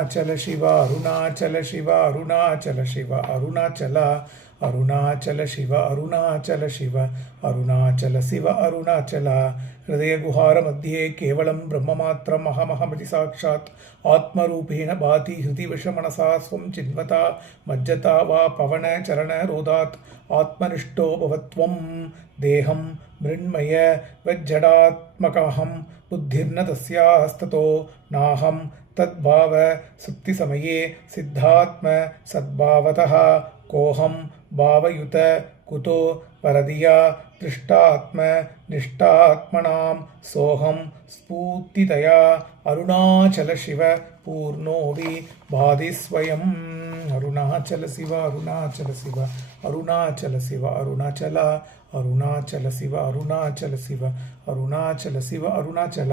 அருணாச்சல சிவ அருணாச்சல சிவ அருணாச்சல சிவ அருணாச்சல அருணாச்சல சிவ அருணாச்சல சிவ அருணாச்சல சிவ அருணாச்சல ஹிருதயகுஹார மத்தியே கேவலம் பிரம்மமாத்திரம் அஹமஹமிதி சாட்சாத் ஆத்மரூபேண பாதி ஹிருதி விஷமனசா ஸ்வம் சின்வதா மஜ்ஜதா வா பவன சரண ரோதாத் ஆத்மனிஷ்டோ பவத்வம் தேகம் மிருண்மய வஜ்ஜடாத்மகஹம் புத்திர்ன தஸ்யாஸ்ததோ நாஹம் தத்பாவ சுக்திசமயே சித்தாத்ம சத்பாவதः கோஹம் பாவயுத குதோ பரதியா திருஷ்டாத்ம நிஷ்டாத்மனாம் சோகம் ஸ்பூர்த்திதயா அருணாச்சல சிவ பூர்ணோவி பாதிஸ்வயம் அருணாச்சல சிவ அருணாச்சல சிவ அருணாச்சல சிவ அருணாச்சல அருணாச்சல சிவ அருணாச்சல சிவ அருணாச்சல சிவ அருணாச்சல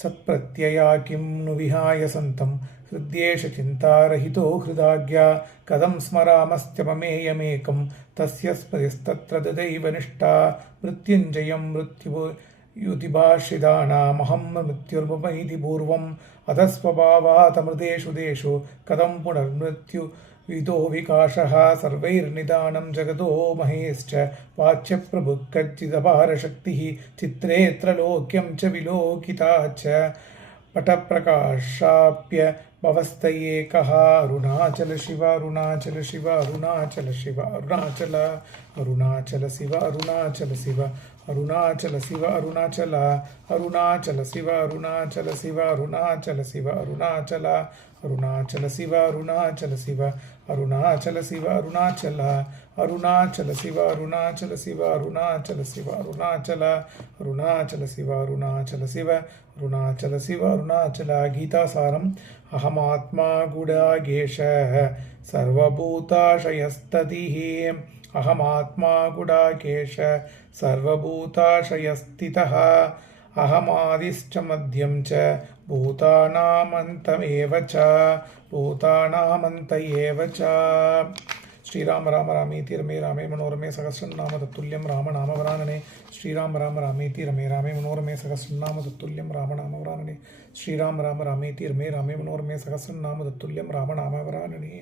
சத்பிரத்யயா கிம் நு விஹாய சந்தம் ஹிருத்யேஷ சிந்தாரஹிதோ ஹிருதாக்யா கதம் ஸ்மராமஸ்த்யமமேயமேகம் தஸ்ய ஸ்மரிஸ்தத்ர ததைவ நிஷ்டா மிருத்யுஞ்சயம் யுதிபாஷிதானாமஹம் மிருத்யுர்மமைதி பூர்வம் அதஸ்வபாவாதமிருதேஷு தேஷு கதம் புனர்மிருத்யு விதோ விகாஷः சர்வைர்நிதானம் ஜகதோ மகேஷ்ச வாச்யப்பிரபுக்கச்சிதபாரசக்திः சித்ரேத்ர லோக்யம் ச விலோகிதா ச பட்டப்பிரகாஷாப்ய பவஸ்தயேகः அருணாச்சல சிவ அருணாச்சல சிவ அருணாச்சல சிவ அருணாச்சல அருணாச்சல சிவ அருணாச்சல சிவ அருணாச்சல சிவ அருணாச்சல அருணாச்சல சிவ அருணாச்சல சிவ அருணாச்சல சிவ அருணாச்சல அருணாச்சல சிவ அருணாச்சல சிவ அருணாச்சல சிவ அருணாச்சல அருணாச்சல சிவ அருணாச்சல சிவ அருணாச்சல சிவ அருணாச்சல அருணாச்சல சிவ அருணாச்சல சிவ அருணாச்சல சிவ அருணாச்சல கீதாசாரம் அஹமாத்மா குடாகேஷ சர்வபூதாஷயஸ்ததிஹ அஹமாத்மா குடாகேஷ சர்வபூதாஷயஸ்திதः அஹமாதிஷ்ச மத்யம் ச பூதானாமந்தமேவ ச பூதானாமந்த ஏவ ச ஸ்ரீராம ராம ராமேதி ரமே ராமே மனோரமே சகஸ்ரநாம தத்துல்யம் ராமநாமவரானனே ஸ்ரீராம ராம ராமேதி ரமே ராமே மனோரமே சகஸ்ரநாம தத்துல்யம் ராமநாமவரானனே ஸ்ரீராம ராம ராமேதி ரமே ராமே மனோரமே சகஸ்ரநாம தத்துல்யம் ராமநாமவரானனே